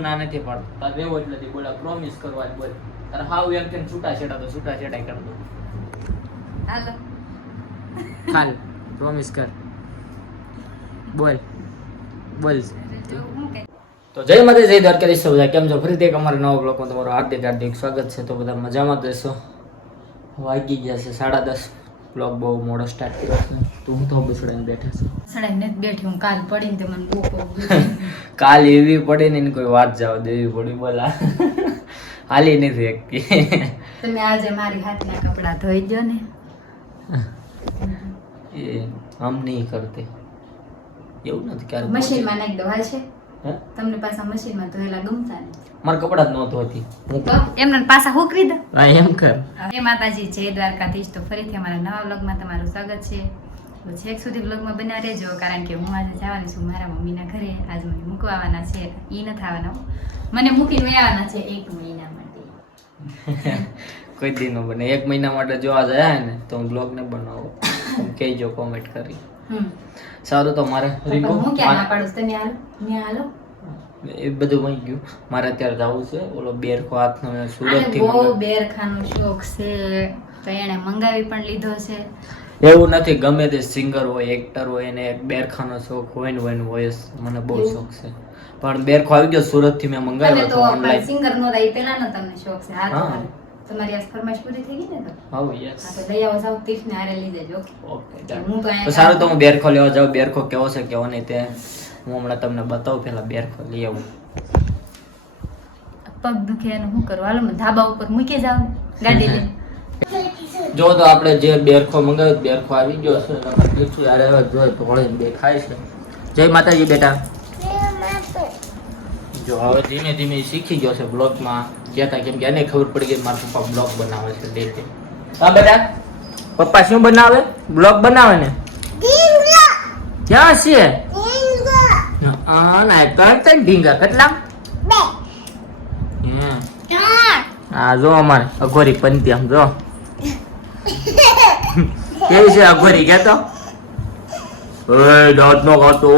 હું ના નથી પાડતો. તાર રેવો એટલે તી બોલા પ્રોમિસ કરવા જ બોલ. તાર હાવ એમ કેમ છૂટા છેડા તો છૂટા છેડા કરી દો હાલો. હાલ પ્રોમિસ કર. બોલ બોલ. જો તો જય માતા જય દ્વારકાધીશ. સૌ બધા કેમ છો? ફરીથી એક અમારા નવા બ્લોગમાં તમારું હાર્દિક હાર્દિક સ્વાગત છે. તો બધા મજામાં જ રહેશો વાગી ગયા છે સાડા દસ. બ્લોગ બહુ મોડો સ્ટાર્ટ કર્યો છે. તું હું તો બેસડાઈને બેઠા છું. સડાઈને જ બેઠી હું કાલ પડીને તે મને બહુ કાલ એવી પડી ને એની કોઈ વાત જાવ દેવી પડી બોલા. હાલી નથી એકતી તમે આજે મારી હાથના કપડાં ધોઈ દો ને. એ આમ નહીં કરતી. એવું નથી ક્યારે મશીનમાં નાખી દો છે? તમને પાછા મશીનમાં ધોયેલા ગમતા ને. મારા કપડા જ નહોતું હતી એમને પાછા હુકરી દે. હા એમ કર. હે માતાજી જય દ્વારકાધીશ. તો ફરીથી અમારા નવા વ્લોગમાં તમારું સ્વાગત છે. તો છેક સુધી વ્લોગમાં બન્યા રહેજો કારણ કે હું આજે જવાની છું મારા મમ્મીના ઘરે. આજ મને મૂકવા આવવાના છે. ઈ નથી આવવાના. હો. મને મૂકીને આવવાના છે એક મહિના માટે. કોઈ દી બને. એક મહિના માટે જોવા જાય ને તો હું બ્લોગ ને બનાવું. કહેજો કોમેન્ટ કરી. સારું તો મારે રીંકુ હું ક્યાં ના પાડું? તમે હાલો મેં હાલો. એ બધું વહી ગયું. મારે અત્યારે જવું છે ઓલો બેરકો હાથનો સુરતથી બહુ બેરખાનો શોખ છે. તો એણે મંગાવી પણ લીધો છે. એવું નથી ગમે તે સિંગર હોય એક્ટર હોય એને બેરખાનો શોખ હોય ને હોય ને હોય મને બહુ શોખ છે. પણ બેરખો આવી ગયો સુરતથી મેં મંગાવ્યો તો ઓનલાઈન સિંગર નો રહી પેલાનો તમને શોખ છે હા. તમારે. આ ફરમાઈશ પૂરી થઈ ગઈ ને તો? હા યસ હા તો લઈ આવો સાવ તીર્થ ને આરે લઈ જજો ઓકે ઓકે હું તો તો સારું તો હું બેરખો લેવા જાઉં. બેરખો કેવો છે કેવો નહીં તે હું હમણાં તમને બતાવું પેલા બેરખો લઈ આવું. પગ દુખે એનું શું હાલો ધાબા ઉપર મૂકી જાવ ગાડી લઈને. જો તો આપણે જે બેરખો મંગાવ્યો બેરખો આવી ગયો છે નકર પીછું યારે હવે જોઈએ તો વળીને બે ખાય છે. જય માતાજી બેટા. જો હવે ધીમે ધીમે શીખી ગયો છે બ્લોગમાં. કહેતા કેમ કે એને ખબર પડી ગઈ મારા પપ્પા બ્લોગ બનાવે છે ડેલી હા બેટા? પપ્પા શું બનાવે? બ્લોગ બનાવે ને? ક્યાં છે? ના ત્રણ ત્રણ ઢીંગા કેટલા. હા જો અમારે અઘોરી પંતી આમ જો. કેવી છે અઘોરી કેતો? ઓય દાંત નો ખાતો.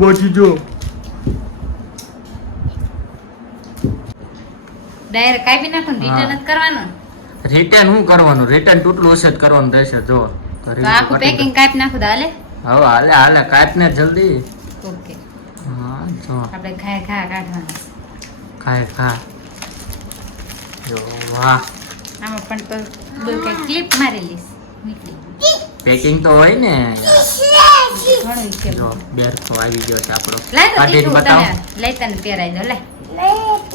બાજી જો. ડાયરેક્ટ કાપી નાખો ને રિટર્ન જ કરવાનું. રિટર્ન શું કરવાનું? રિટર્ન તૂટલું હશે જ કરવાનું રહેશે જો. તો આખું પેકિંગ કાપી નાખો હાલે? હવે હાલે હાલે. કાપ ને જલ્દી. ઓકે. હા જો. આપણે ખાય ખા કાઢવાનું. ખાય ખા જો વાહ. આમાં પણ તો બોલ કઈ ક્લિપ મારી લઈશ નીકળી પેકિંગ તો હોય ને. ઘણું છે. બેર આવી ગયો છે આપણો. કાઢીને તીઠું લઈ તને પહેરાઈ દો લાય.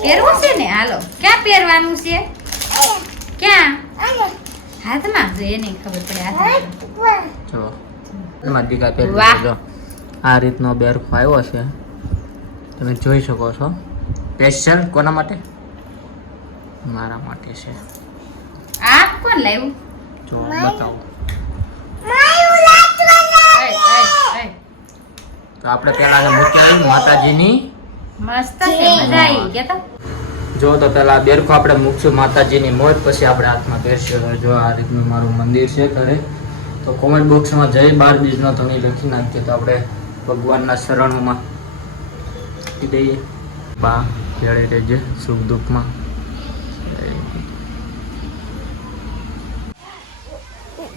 પહેરવું છે ને? હાલો. ક્યાં પહેરવાનું છે? ક્યાં? હાથમાં? જો એ નહીં ખબર પડે હાથમાં. જો દીકા પહેરી જો આ રીતનો બેરખો આવ્યો છે. તમે જોઈ શકો છો. સ્પેશિયલ કોના માટે? મારા માટે છે. આ કોણ લાવ્યું? જો બતાવો. તો આપણે પહેલા મૂકી માતાજીની. મસ્ત છે મજા આવી કે તો જો તો પેલા બેરખો આપણે મૂકશું માતાજીની મોજ પછી આપણે હાથમાં પહેરશું જો આ રીતનું મારું મંદિર છે ઘરે. તો કોમેન્ટ બોક્સમાં જય બાર બીજનો તમે લખી નાખજો તો આપણે ભગવાનના શરણોમાં દઈએ. બા ખેડે રહેજે સુખ દુઃખમાં.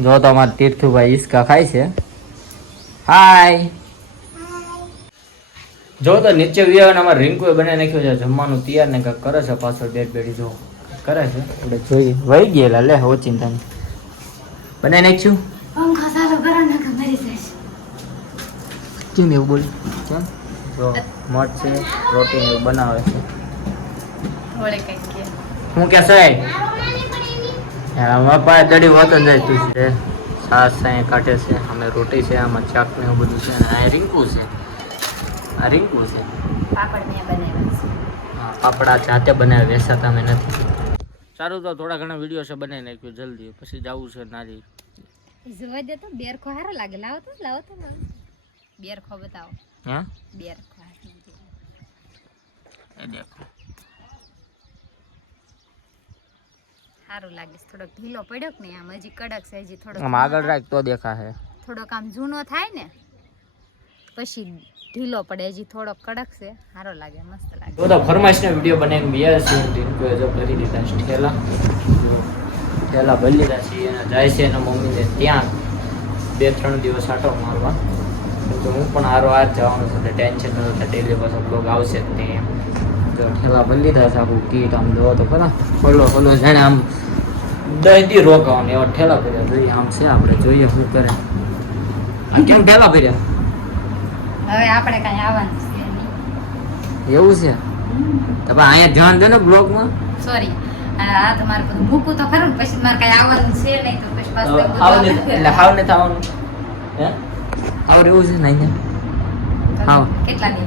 જો તો અમારા તીર્થુભાઈ ઈસકા ખાય છે. હાય જો તો નીચે વિયાને અમારે રિંકુએ બનાવી નાખ્યો છે જમવાનું તૈયાર ને કાંઈક કરે છે પાછળ બેડ બેડી જો કરે છે. આપણે જોઈએ. વહી ગયેલા લે ઓચિંતા બનાવી નાખ્યું? પંખો ચાલુ કરો ને કે મરી જશે કેમ એવું બોલ? કેમ? જો મઠ છે રોટી એવું બનાવે છે. થોડે કંઈક કે. હું કે સાહેબ? મારા પાસે દડી હોતો જાય તું છે. સાસ સાંઈ કાઢે છે અમે રોટી છે આમાં ચાક ને એવું બધું છે અને આ રીંકુ છે. આ રીંકુ છે. પાપડ મેં બનાવ્યા છે. હા, પાપડા જાતે બનાવ્યા વેસાતા મેં નથી. સારું તો થોડા ઘણા વીડિયો છે બનાવી નાખ્યું જલ્દી. પછી જવું છે નારી. જોવા દે તો બેરખો હારો લાગે. લાવો તો લાવો તો મને. બેરખો બતાવો. હા? બેરખો એ દેખો. સારું લાગે. છે. થોડોક ઢીલો પડ્યો કે નહીં? આમ હજી કડક છે હજી થોડોક આમ આગળ રાખ તો દેખાશે. થોડોક આમ જૂનો થાય ને પછી ઢીલો પડે, હજી થોડો કડક છે. સારો લાગે, મસ્ત લાગે. બધા ફરમાઈશનો વીડિયો બનાવીને બિયાર છે ટીનકોએ જો ભરી દીધા છે. ઠેલા. ઠેલા ભરી લીધા છે અને જાય છે એના મમ્મીને ત્યાં બે, ત્રણ દિવસ આટો મારવા. તો હું પણ હારો હાથ જવાનું છે ટેન્શન ન થાય. ડેલી પાછો બ્લોગ આવશે જ નહીં એમ. જો ઠેલા ભરી લીધા છે, આખું કીટ આમ દો તો ખરા. ખોલો ખોલો, જાણે આમ દહીં દી રોકાવાનું એવા ઠેલા ભર્યા. જોઈએ આમ છે, આપણે જોઈએ શું કરે. કેમ ઠેલા ભર્યા? હવે આપણે કઈ આવવાનું છે એવું છે? તમે અહીંયા ધ્યાન દો ને બ્લોગમાં. સોરી. આ તમારે બધું મૂકું તો ખરું પછી મારે કઈ આવવાનું છે નહીં તો પછી પાછું એટલે હાવ ને થવાનું. હે? આવ રહેવું છે નહીં ને હાવ. કેટલા દી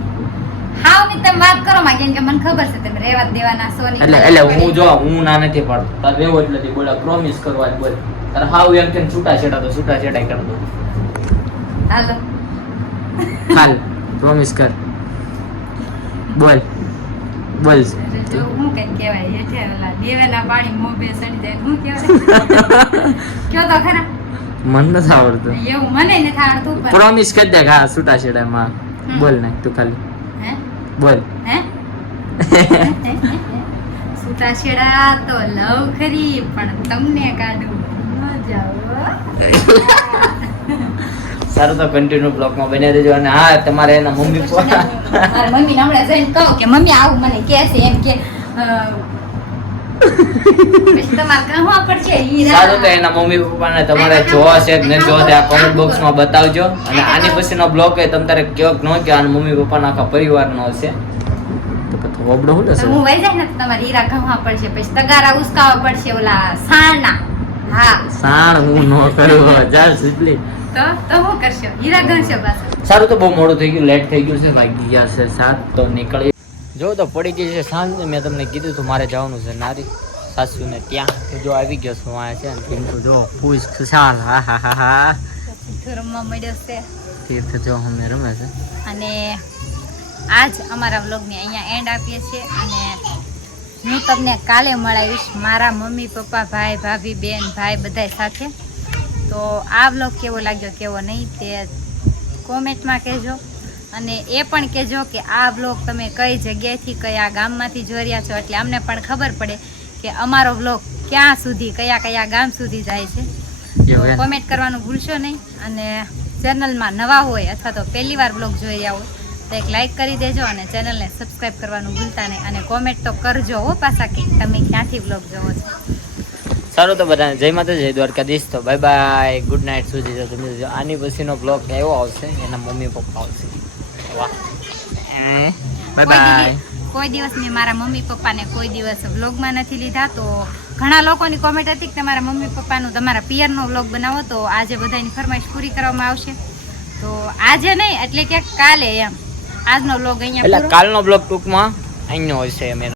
હાવની તમે વાત કરો માં કેમ કે મને ખબર છે તમે રેવા દેવાના નહીં એટલે એટલે હું જો હું ના નથી પડતો. તાર રહેવો એટલે તે બોલા પ્રોમિસ કરવા જ બોલ. તાર હાવ એમ કેમ છૂટા છેડા તો છૂટા છેડા કરી દો હાલો. હાલ પ્રોમિસ કર. બોલ બોલ. અરે હું કઈ કહેવાય હેઠે ઓલા દેવેના પાણી મોભે સડી જાય હું કહેવાય? કયો તો ખરા? મન નથી આવડતું. એવું મને નથી આવડતું પ્રોમિસ કરી દે હા છૂટા છેડા માં બોલ નાખ તું ખાલી. હે? બોલ. હે? લવ ખરી પણ તમને કાઢું. ન સારું તો કન્ટિન્યુ બ્લોગમાં બની રહેજો અને હા તમારે એના મમ્મી મમ્મી મારા હમણાં જઈને કહું કે મમ્મી આવું મને કહે છે એમ કે તમારે પડશે સારું તો એના મમ્મી પપ્પાને તમારે જોવા છે કે જોવા તે આ કોમેન્ટ બોક્સમાં બતાવજો. અને આની પછીનો બ્લોગ એ તમ તારે કયો ન કે આના મમ્મી પપ્પાના આખા પરિવારનો હશે. તો હું તો હું વહી જાય ને તમારે હીરા કહવા પડશે પછી તગારા ઉસકાવવા પડશે ઓલા સાણના હા. સાણ હું નો કરું જા સિપલી તો તો હું કરશો? હીરા ગણશો પાછા. સારું તો બહુ મોડું થઈ ગયું લેટ થઈ ગયું છે વાગી ગયા છે સાત તો નીકળી. જો તો પડી ગઈ છે સાંજ મેં તમને કીધું હતું મારે જવાનું છે નારી સાસુને ત્યાં. જો આવી ગયો છું આ છે પિન્ટુ જો ખુશ ખુશાલ હા હા હા હા. રમવા મળ્યો છે. તીર્થ જો અમે રમે છે. અને આજ અમારા વ્લોગને અહીંયા એન્ડ આપીએ છીએ. અને હું તમને કાલે મળાવીશ મારા મમ્મી પપ્પા ભાઈ ભાભી બેન ભાઈ બધા સાથે. તો આ વ્લોગ કેવો લાગ્યો કેવો નહીં તે કોમેન્ટમાં કહેજો. અને એ પણ કહેજો કે આ વ્લોગ તમે કઈ જગ્યાએથી કયા ગામમાંથી જોઈ રહ્યા છો એટલે અમને પણ ખબર પડે કે અમારો વ્લોગ ક્યાં સુધી કયા કયા ગામ સુધી જાય છે. કોમેન્ટ કરવાનું ભૂલશો નહીં અને ચેનલમાં નવા હોય અથવા તો પહેલી વાર બ્લોગ જોઈ રહ્યા હોય તો એક લાઇક કરી દેજો અને ચેનલને સબસ્ક્રાઈબ કરવાનું ભૂલતા નહીં. અને કોમેન્ટ તો કરજો હો પાછા કે તમે ક્યાંથી બ્લોગ જોવો છો. સારું તો બધાને. જય માતા જય દ્વારકાધીશ. તો બાય બાય ગુડ નાઇટ સુધી તો તમે આની પછીનો બ્લોગ એવો આવશે? એના મમ્મી પપ્પા આવશે. વાહ. બાય બાય કોઈ દિવસ મેં મારા મમ્મી પપ્પાને કોઈ દિવસ વ્લોગમાં નથી લીધા. તો ઘણા લોકોની કોમેન્ટ હતી કે તમારા મમ્મી પપ્પાનું તમારા પિયરનો વ્લોગ બનાવો. તો આજે બધાની ફરમાઈશ પૂરી કરવામાં આવશે. તો આજે નહીં એટલે કે કાલે એમ. આજનો વ્લોગ અહીંયા કાલનો વ્લોગ ટૂંકમાં અહીંનો હશે મેં